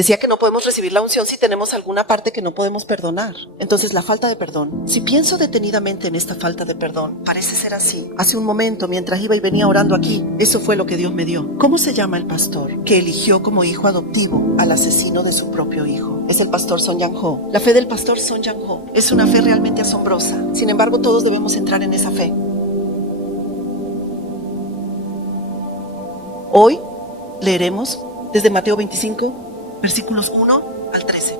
Decía que no podemos recibir la unción si tenemos alguna parte que no podemos perdonar. Entonces, la falta de perdón. Si pienso detenidamente en esta falta de perdón, parece ser así. Hace un momento, mientras iba y venía orando aquí, eso fue lo que Dios me dio. ¿Cómo se llama el pastor que eligió como hijo adoptivo al asesino de su propio hijo? Es el pastor Son Yang Ho. La fe del pastor Son Yang Ho es una fe realmente asombrosa. Sin embargo, todos debemos entrar en esa fe. Hoy leeremos desde Mateo 25, versículos 1 al 13.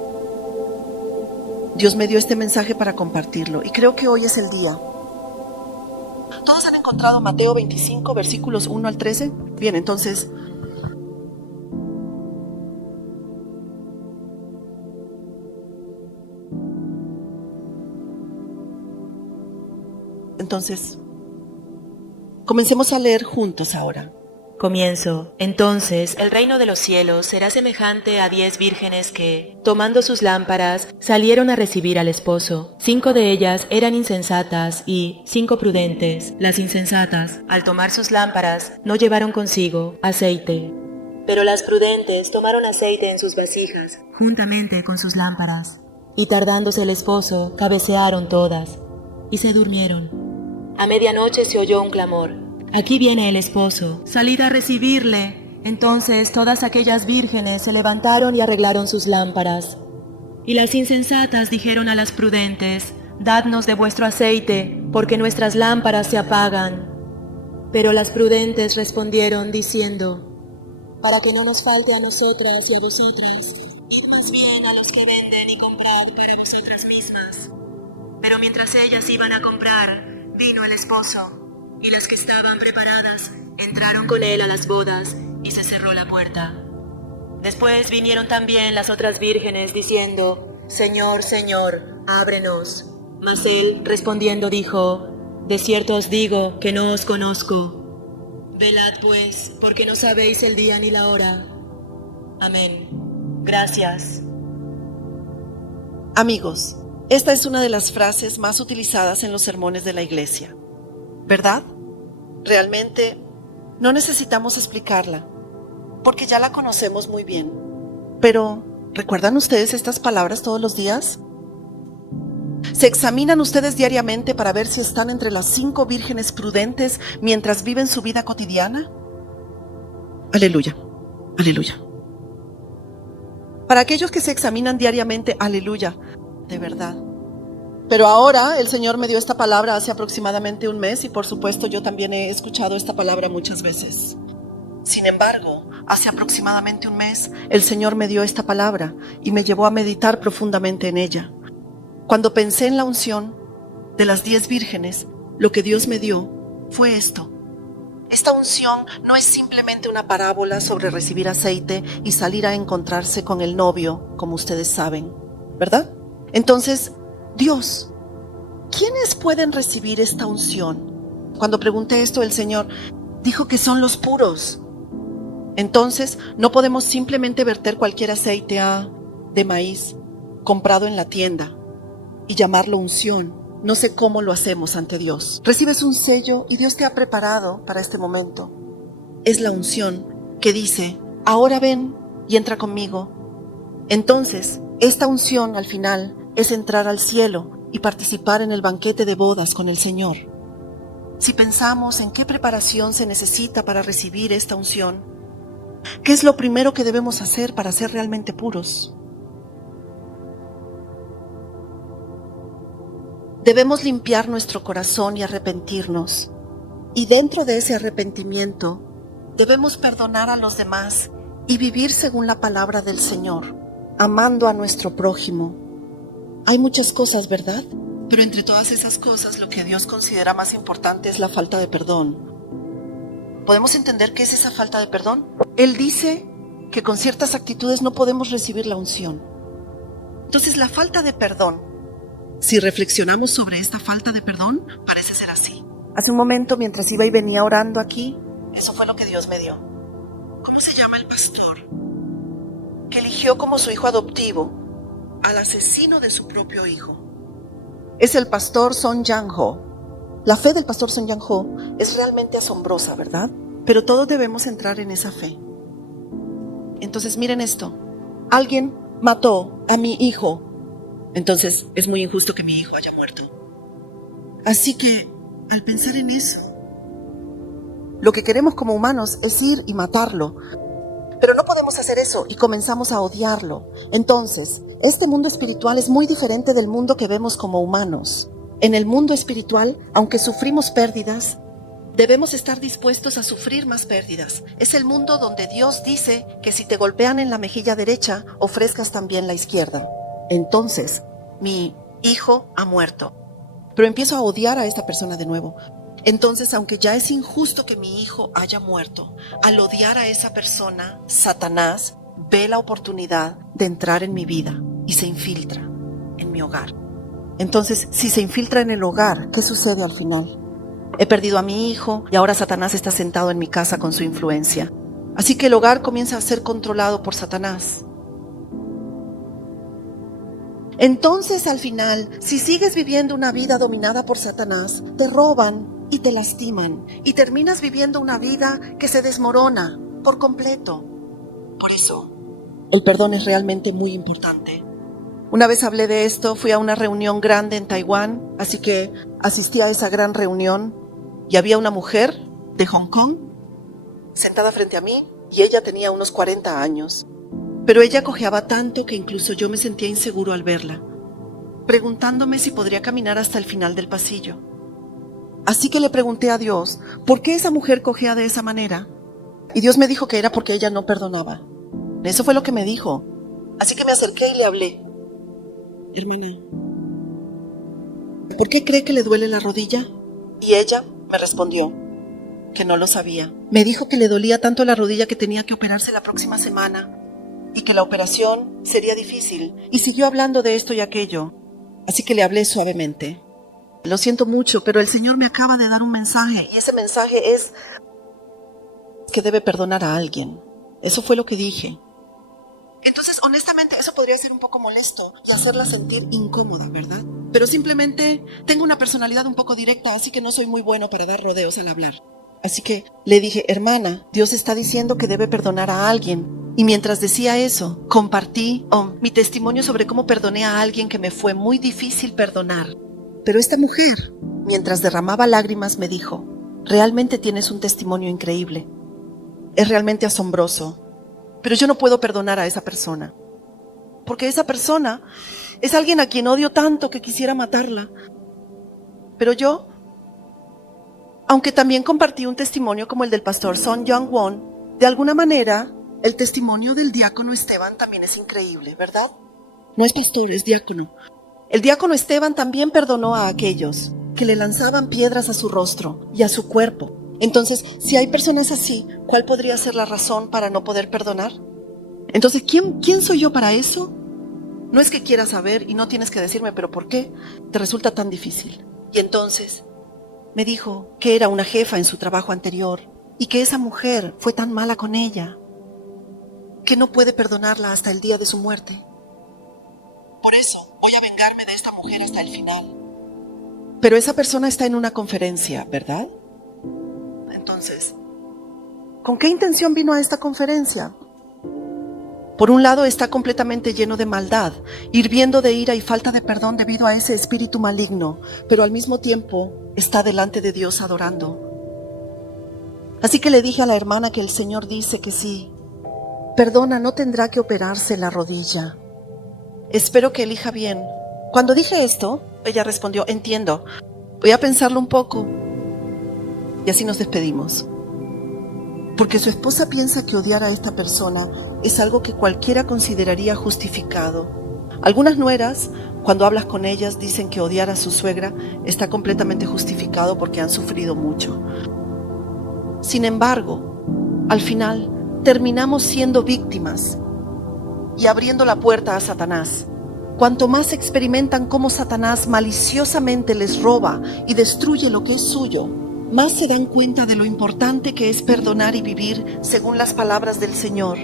Dios me dio este mensaje para compartirlo y creo que hoy es el día. ¿Todos han encontrado Mateo 25, versículos 1 al 13? Bien, entonces, comencemos a leer juntos ahora. Comienzo. Entonces el reino de los cielos será semejante a 10 vírgenes que, tomando sus lámparas, salieron a recibir al esposo. 5 de ellas eran insensatas y 5 prudentes. Las insensatas, al tomar sus lámparas, no llevaron consigo aceite. Pero las prudentes tomaron aceite en sus vasijas, juntamente con sus lámparas. Y tardándose el esposo, cabecearon todas y se durmieron. A medianoche se oyó un clamor. Aquí viene el esposo, salid a recibirle. Entonces todas aquellas vírgenes se levantaron y arreglaron sus lámparas. Y las insensatas dijeron a las prudentes, dadnos de vuestro aceite, porque nuestras lámparas se apagan. Pero las prudentes respondieron diciendo, para que no nos falte a nosotras y a vosotras, id más bien a los que venden y comprad para vosotras mismas. Pero mientras ellas iban a comprar, vino el esposo. Y las que estaban preparadas entraron con él a las bodas y se cerró la puerta. Después vinieron también las otras vírgenes diciendo, Señor, Señor, ábrenos. Mas él respondiendo dijo, de cierto os digo que no os conozco. Velad pues, porque no sabéis el día ni la hora. Amén. Gracias. Amigos, esta es una de las frases más utilizadas en los sermones de la iglesia. ¿Verdad? Realmente no necesitamos explicarla, porque ya la conocemos muy bien. Pero, ¿recuerdan ustedes estas palabras todos los días? ¿Se examinan ustedes diariamente para ver si están entre las 5 vírgenes prudentes mientras viven su vida cotidiana? Aleluya, aleluya. Para aquellos que se examinan diariamente, aleluya, de verdad. Pero ahora el Señor me dio esta palabra hace aproximadamente un mes y por supuesto yo también he escuchado esta palabra muchas veces. Sin embargo, hace aproximadamente un mes el Señor me dio esta palabra y me llevó a meditar profundamente en ella. Cuando pensé en la unción de las 10 vírgenes, lo que Dios me dio fue esto. Esta unción no es simplemente una parábola sobre recibir aceite y salir a encontrarse con el novio, como ustedes saben, ¿verdad? Entonces, Dios, ¿quiénes pueden recibir esta unción? Cuando pregunté esto, el Señor dijo que son los puros. Entonces, no podemos simplemente verter cualquier aceite de maíz comprado en la tienda y llamarlo unción. No sé cómo lo hacemos ante Dios. Recibes un sello y Dios te ha preparado para este momento. Es la unción que dice, ahora ven y entra conmigo. Entonces, esta unción al final es entrar al cielo y participar en el banquete de bodas con el Señor. Si pensamos en qué preparación se necesita para recibir esta unción, ¿qué es lo primero que debemos hacer para ser realmente puros? Debemos limpiar nuestro corazón y arrepentirnos. Y dentro de ese arrepentimiento, debemos perdonar a los demás y vivir según la palabra del Señor, amando a nuestro prójimo. Hay muchas cosas, ¿verdad? Pero entre todas esas cosas, lo que Dios considera más importante es la falta de perdón. ¿Podemos entender qué es esa falta de perdón? Él dice que con ciertas actitudes no podemos recibir la unción. Entonces, la falta de perdón, si reflexionamos sobre esta falta de perdón, parece ser así. Hace un momento, mientras iba y venía orando aquí, eso fue lo que Dios me dio. ¿Cómo se llama el pastor que eligió como su hijo adoptivo al asesino de su propio hijo? Es el pastor Son Yang Ho. La fe del pastor Son Yang Ho es realmente asombrosa, ¿verdad? Pero todos debemos entrar en esa fe. Entonces miren esto. alguien mató a mi hijo. Entonces es muy injusto que mi hijo haya muerto. Así que, al pensar en eso, lo que queremos como humanos es ir y matarlo. Pero no podemos hacer eso y comenzamos a odiarlo. Entonces, este mundo espiritual es muy diferente del mundo que vemos como humanos. En el mundo espiritual, aunque sufrimos pérdidas, debemos estar dispuestos a sufrir más pérdidas. Es el mundo donde Dios dice que si te golpean en la mejilla derecha, ofrezcas también la izquierda. Entonces, mi hijo ha muerto. Pero empiezo a odiar a esta persona de nuevo. Entonces, aunque ya es injusto que mi hijo haya muerto, al odiar a esa persona, Satanás ve la oportunidad de entrar en mi vida y se infiltra en mi hogar. Entonces, si se infiltra en el hogar, ¿qué sucede al final? He perdido a mi hijo y ahora Satanás está sentado en mi casa con su influencia. Así que el hogar comienza a ser controlado por Satanás. Entonces, al final, si sigues viviendo una vida dominada por Satanás, te roban y te lastiman y terminas viviendo una vida que se desmorona por completo. Por eso, el perdón es realmente muy importante. Una vez hablé de esto, fui a una reunión grande en Taiwán, así que asistí a esa gran reunión y había una mujer de Hong Kong sentada frente a mí y ella tenía unos 40 años. Pero ella cojeaba tanto que incluso yo me sentía inseguro al verla, preguntándome si podría caminar hasta el final del pasillo. Así que le pregunté a Dios, ¿por qué esa mujer cojea de esa manera? Y Dios me dijo que era porque ella no perdonaba. Eso fue lo que me dijo. Así que me acerqué y le hablé. Hermana, ¿por qué cree que le duele la rodilla? Y ella me respondió que no lo sabía. Me dijo que le dolía tanto la rodilla que tenía que operarse la próxima semana y que la operación sería difícil. Y siguió hablando de esto y aquello. Así que le hablé suavemente. Lo siento mucho, pero el Señor me acaba de dar un mensaje y ese mensaje es que debe perdonar a alguien. Eso fue lo que dije. Entonces, honestamente, eso podría ser un poco molesto y hacerla sentir incómoda, ¿verdad? Pero simplemente tengo una personalidad un poco directa, así que no soy muy bueno para dar rodeos al hablar. Así que le dije, hermana, Dios está diciendo que debe perdonar a alguien. Y mientras decía eso, compartí mi testimonio sobre cómo perdoné a alguien que me fue muy difícil perdonar. Pero esta mujer, mientras derramaba lágrimas, me dijo, realmente tienes un testimonio increíble. Es realmente asombroso. Pero yo no puedo perdonar a esa persona. Porque esa persona es alguien a quien odio tanto que quisiera matarla. Pero yo, aunque también compartí un testimonio como el del pastor Son Young-won, de alguna manera, el testimonio del diácono Esteban también es increíble, ¿verdad? No es pastor, es diácono. El diácono Esteban también perdonó a aquellos que le lanzaban piedras a su rostro y a su cuerpo. Entonces, si hay personas así, ¿cuál podría ser la razón para no poder perdonar? Entonces, ¿quién soy yo para eso? No es que quieras saber y no tienes que decirme, pero ¿por qué te resulta tan difícil? Y entonces me dijo que era una jefa en su trabajo anterior y que esa mujer fue tan mala con ella que no puede perdonarla hasta el día de su muerte. Por eso voy a vengarme de esta mujer hasta el final. Pero esa persona está en una conferencia, ¿verdad? Entonces, ¿con qué intención vino a esta conferencia? Por un lado está completamente lleno de maldad, hirviendo de ira y falta de perdón debido a ese espíritu maligno, pero al mismo tiempo está delante de Dios adorando. Así que le dije a la hermana que el Señor dice que sí, perdona, no tendrá que operarse la rodilla. Espero que elija bien. Cuando dije esto, ella respondió, entiendo, voy a pensarlo un poco. Y así nos despedimos. Porque su esposa piensa que odiar a esta persona es algo que cualquiera consideraría justificado. Algunas nueras, cuando hablas con ellas, dicen que odiar a su suegra está completamente justificado porque han sufrido mucho. Sin embargo, al final, terminamos siendo víctimas y abriendo la puerta a Satanás. Cuanto más experimentan cómo Satanás maliciosamente les roba y destruye lo que es suyo, más se dan cuenta de lo importante que es perdonar y vivir según las palabras del Señor.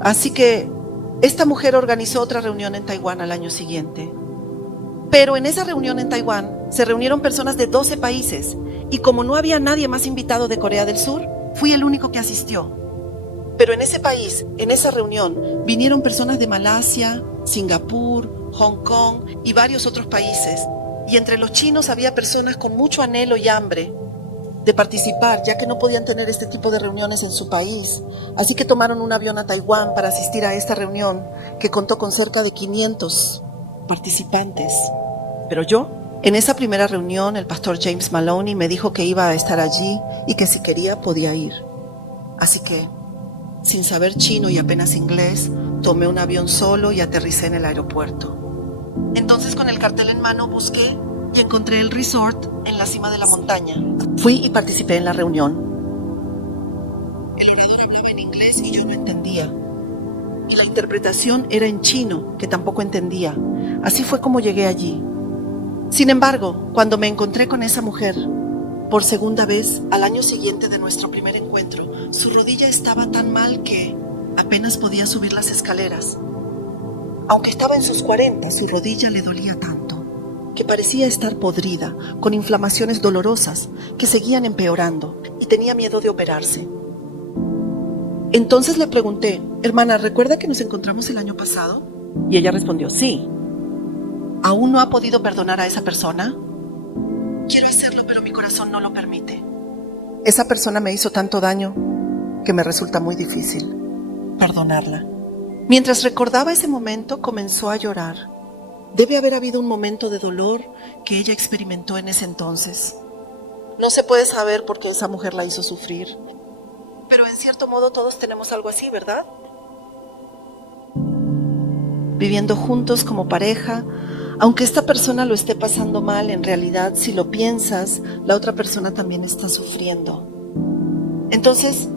Así que esta mujer organizó otra reunión en Taiwán al año siguiente. Pero en esa reunión en Taiwán se reunieron personas de 12 países y como no había nadie más invitado de Corea del Sur, fui el único que asistió. Pero en ese país, en esa reunión, vinieron personas de Malasia, Singapur, Hong Kong y varios otros países. Y entre los chinos había personas con mucho anhelo y hambre de participar, ya que no podían tener este tipo de reuniones en su país. Así que tomaron un avión a Taiwán para asistir a esta reunión, que contó con cerca de 500 participantes. Pero yo, en esa primera reunión, el pastor James Maloney me dijo que iba a estar allí y que si quería podía ir. Así que, sin saber chino y apenas inglés, tomé un avión solo y aterricé en el aeropuerto. Entonces, con el cartel en mano, busqué y encontré el resort en la cima de la montaña. Fui y participé en la reunión. El orador hablaba en inglés y yo no entendía. Y la interpretación era en chino, que tampoco entendía. Así fue como llegué allí. Sin embargo, cuando me encontré con esa mujer, por segunda vez, al año siguiente de nuestro primer encuentro, su rodilla estaba tan mal que apenas podía subir las escaleras. Aunque estaba en sus 40, su rodilla le dolía tanto, que parecía estar podrida, con inflamaciones dolorosas que seguían empeorando, y tenía miedo de operarse. Entonces le pregunté, hermana, ¿recuerda que nos encontramos el año pasado? Y ella respondió, sí. ¿Aún no ha podido perdonar a esa persona? Quiero hacerlo, pero mi corazón no lo permite. Esa persona me hizo tanto daño que me resulta muy difícil perdonarla. Mientras recordaba ese momento, comenzó a llorar. Debe haber habido un momento de dolor que ella experimentó en ese entonces. No se puede saber por qué esa mujer la hizo sufrir, pero en cierto modo todos tenemos algo así, ¿verdad? Viviendo juntos como pareja, aunque esta persona lo esté pasando mal, en realidad, si lo piensas, la otra persona también está sufriendo. Entonces,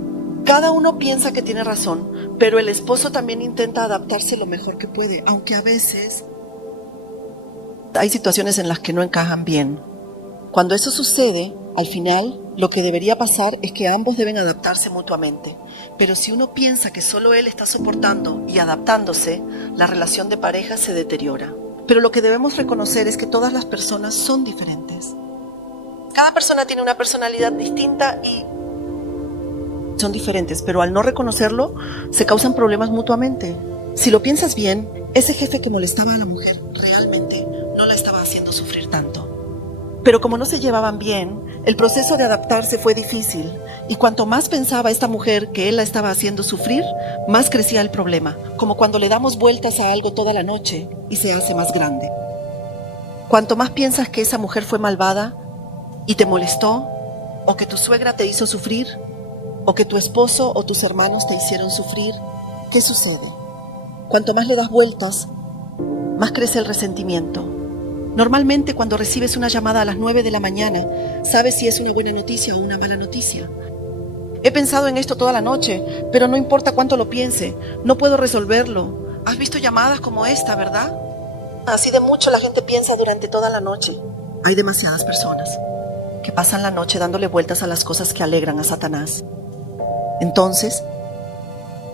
cada uno piensa que tiene razón, pero el esposo también intenta adaptarse lo mejor que puede, aunque a veces hay situaciones en las que no encajan bien. Cuando eso sucede, al final, lo que debería pasar es que ambos deben adaptarse mutuamente. Pero si uno piensa que solo él está soportando y adaptándose, la relación de pareja se deteriora. Pero lo que debemos reconocer es que todas las personas son diferentes. Cada persona tiene una personalidad distinta y son diferentes, pero al no reconocerlo, se causan problemas mutuamente. Si lo piensas bien, ese jefe que molestaba a la mujer realmente no la estaba haciendo sufrir tanto. Pero como no se llevaban bien, el proceso de adaptarse fue difícil, y cuanto más pensaba esta mujer que él la estaba haciendo sufrir, más crecía el problema, como cuando le damos vueltas a algo toda la noche y se hace más grande. Cuanto más piensas que esa mujer fue malvada y te molestó, o que tu suegra te hizo sufrir, o que tu esposo o tus hermanos te hicieron sufrir, ¿qué sucede? Cuanto más le das vueltas, más crece el resentimiento. Normalmente cuando recibes una llamada a las 9 de la mañana, sabes si es una buena noticia o una mala noticia. He pensado en esto toda la noche, pero no importa cuánto lo piense, no puedo resolverlo. Has visto llamadas como esta, ¿verdad? Así de mucho la gente piensa durante toda la noche. Hay demasiadas personas que pasan la noche dándole vueltas a las cosas que alegran a Satanás. Entonces,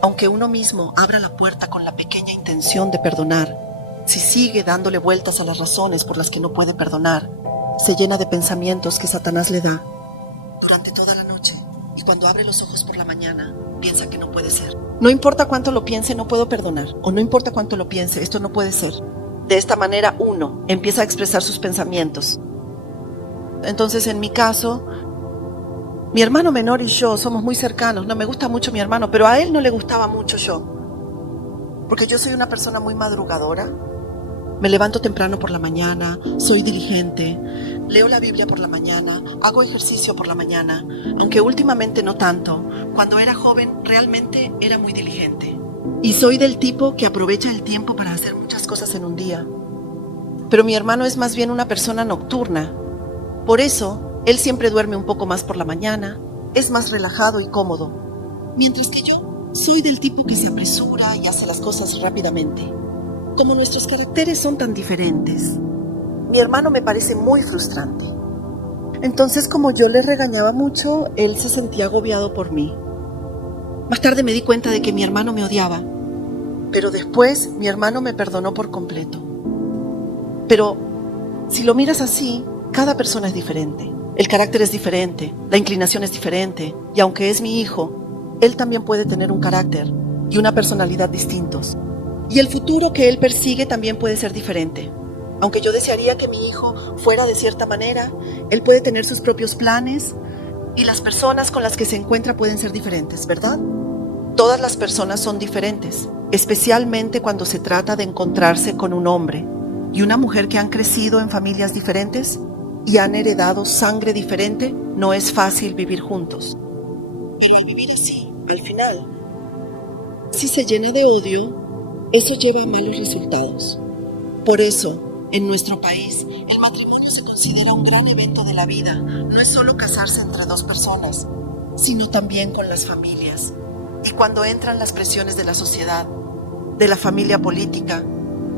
aunque uno mismo abra la puerta con la pequeña intención de perdonar, si sigue dándole vueltas a las razones por las que no puede perdonar, se llena de pensamientos que Satanás le da durante toda la noche, y cuando abre los ojos por la mañana, piensa que no puede ser. No importa cuánto lo piense, no puedo perdonar, o no importa cuánto lo piense, esto no puede ser. De esta manera uno empieza a expresar sus pensamientos. Entonces, en mi caso, mi hermano menor y yo somos muy cercanos. No me gusta mucho mi hermano, pero a él no le gustaba mucho yo. Porque yo soy una persona muy madrugadora. Me levanto temprano por la mañana, soy diligente, leo la Biblia por la mañana, hago ejercicio por la mañana, aunque últimamente no tanto. Cuando era joven realmente era muy diligente. Y soy del tipo que aprovecha el tiempo para hacer muchas cosas en un día. Pero mi hermano es más bien una persona nocturna. Por eso, él siempre duerme un poco más por la mañana, es más relajado y cómodo. Mientras que yo soy del tipo que se apresura y hace las cosas rápidamente. Como nuestros caracteres son tan diferentes, mi hermano me parece muy frustrante. Entonces, como yo le regañaba mucho, él se sentía agobiado por mí. Más tarde me di cuenta de que mi hermano me odiaba, pero después mi hermano me perdonó por completo. Pero si lo miras así, cada persona es diferente. El carácter es diferente, la inclinación es diferente, y aunque es mi hijo, él también puede tener un carácter y una personalidad distintos. Y el futuro que él persigue también puede ser diferente. Aunque yo desearía que mi hijo fuera de cierta manera, él puede tener sus propios planes y las personas con las que se encuentra pueden ser diferentes, ¿verdad? Todas las personas son diferentes, especialmente cuando se trata de encontrarse con un hombre y una mujer que han crecido en familias diferentes y han heredado sangre diferente. No es fácil vivir juntos. Pero al vivir así, al final, si se llena de odio, eso lleva a malos resultados. Por eso, en nuestro país, el matrimonio se considera un gran evento de la vida. No es solo casarse entre dos personas, sino también con las familias. Y cuando entran las presiones de la sociedad, de la familia política,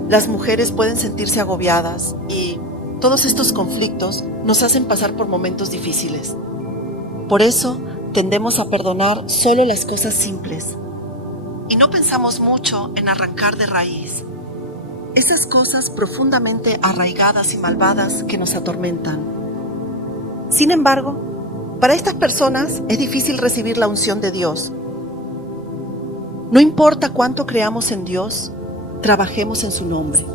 las mujeres pueden sentirse agobiadas y todos estos conflictos nos hacen pasar por momentos difíciles. Por eso, tendemos a perdonar solo las cosas simples y no pensamos mucho en arrancar de raíz esas cosas profundamente arraigadas y malvadas que nos atormentan. Sin embargo, para estas personas es difícil recibir la unción de Dios. No importa cuánto creamos en Dios, trabajemos en su nombre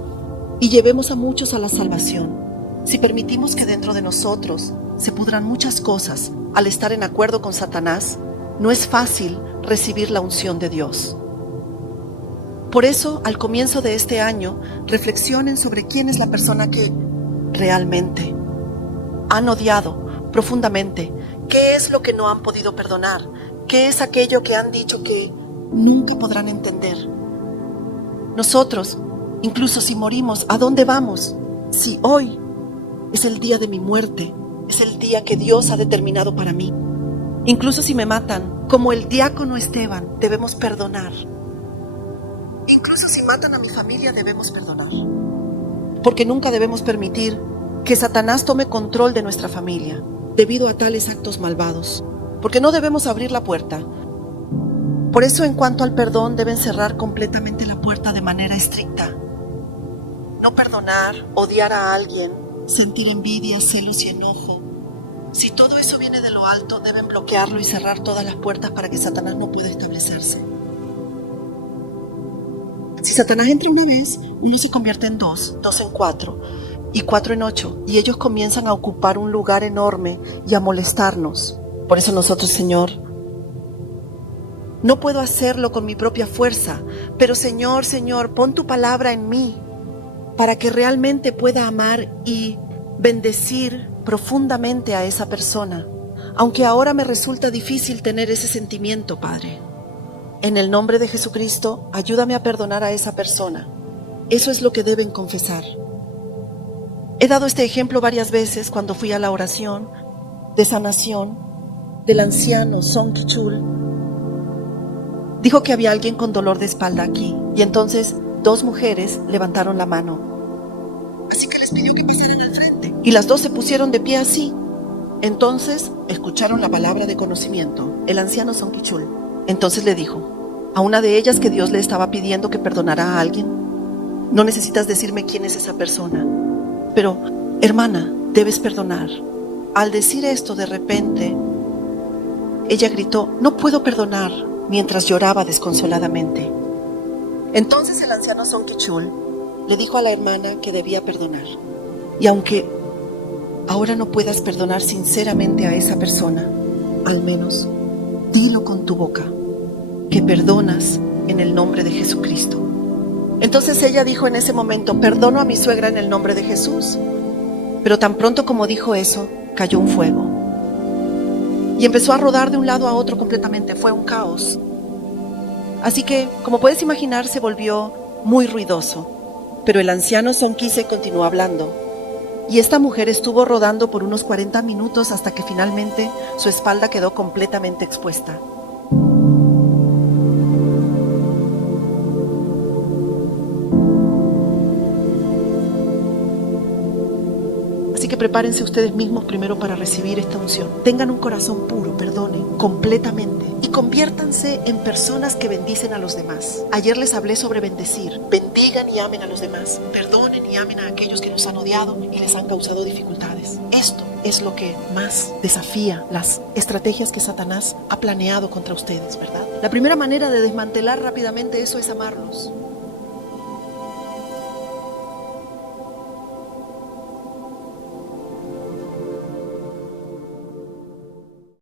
y llevemos a muchos a la salvación. Si permitimos que dentro de nosotros se pudran muchas cosas al estar en acuerdo con Satanás, no es fácil recibir la unción de Dios. Por eso, al comienzo de este año, reflexionen sobre quién es la persona que realmente han odiado profundamente, qué es lo que no han podido perdonar, qué es aquello que han dicho que nunca podrán entender. Nosotros, incluso si morimos, ¿a dónde vamos? Si hoy es el día de mi muerte, es el día que Dios ha determinado para mí. Incluso si me matan, como el diácono Esteban, debemos perdonar. Incluso si matan a mi familia, debemos perdonar. Porque nunca debemos permitir que Satanás tome control de nuestra familia debido a tales actos malvados. Porque no debemos abrir la puerta. Por eso, en cuanto al perdón, deben cerrar completamente la puerta de manera estricta. No perdonar, odiar a alguien, sentir envidia, celos y enojo. Si todo eso viene de lo alto, deben bloquearlo y cerrar todas las puertas para que Satanás no pueda establecerse. Si Satanás entra una vez, uno se convierte en dos en cuatro y 4 en 8, y ellos comienzan a ocupar un lugar enorme y a molestarnos. Por eso nosotros, Señor, no puedo hacerlo con mi propia fuerza, pero Señor, pon tu palabra en mí para que realmente pueda amar y bendecir profundamente a esa persona, aunque ahora me resulta difícil tener ese sentimiento, Padre. En el nombre de Jesucristo, ayúdame a perdonar a esa persona. Eso es lo que deben confesar. He dado este ejemplo varias veces cuando fui a la oración de sanación del anciano Song Ki-chul. Dijo que había alguien con dolor de espalda aquí, y entonces 2 mujeres levantaron la mano. Así que les pidió que pasaran al frente, y las 2 se pusieron de pie así. Entonces escucharon la palabra de conocimiento, el anciano Song Ki-chul. Entonces le dijo a una de ellas que Dios le estaba pidiendo que perdonara a alguien: no necesitas decirme quién es esa persona, pero hermana, debes perdonar. Al decir esto, de repente, ella gritó: no puedo perdonar, mientras lloraba desconsoladamente. Entonces el anciano Song Ki-chul le dijo a la hermana que debía perdonar. Y aunque ahora no puedas perdonar sinceramente a esa persona, al menos dilo con tu boca, que perdonas en el nombre de Jesucristo. Entonces ella dijo en ese momento: perdono a mi suegra en el nombre de Jesús. Pero tan pronto como dijo eso, cayó un fuego y empezó a rodar de un lado a otro completamente. Fue un caos. Así que, como puedes imaginar, se volvió muy ruidoso. Pero el anciano Song Ki-se continuó hablando. Y esta mujer estuvo rodando por unos 40 minutos hasta que finalmente su espalda quedó completamente expuesta. Así que prepárense ustedes mismos primero para recibir esta unción. Tengan un corazón puro, perdonen completamente y conviértanse en personas que bendicen a los demás. Ayer les hablé sobre bendecir. Bendigan y amen a los demás. Perdonen y amen a aquellos que nos han odiado y les han causado dificultades. Esto es lo que más desafía las estrategias que Satanás ha planeado contra ustedes, ¿verdad? La primera manera de desmantelar rápidamente eso es amarlos.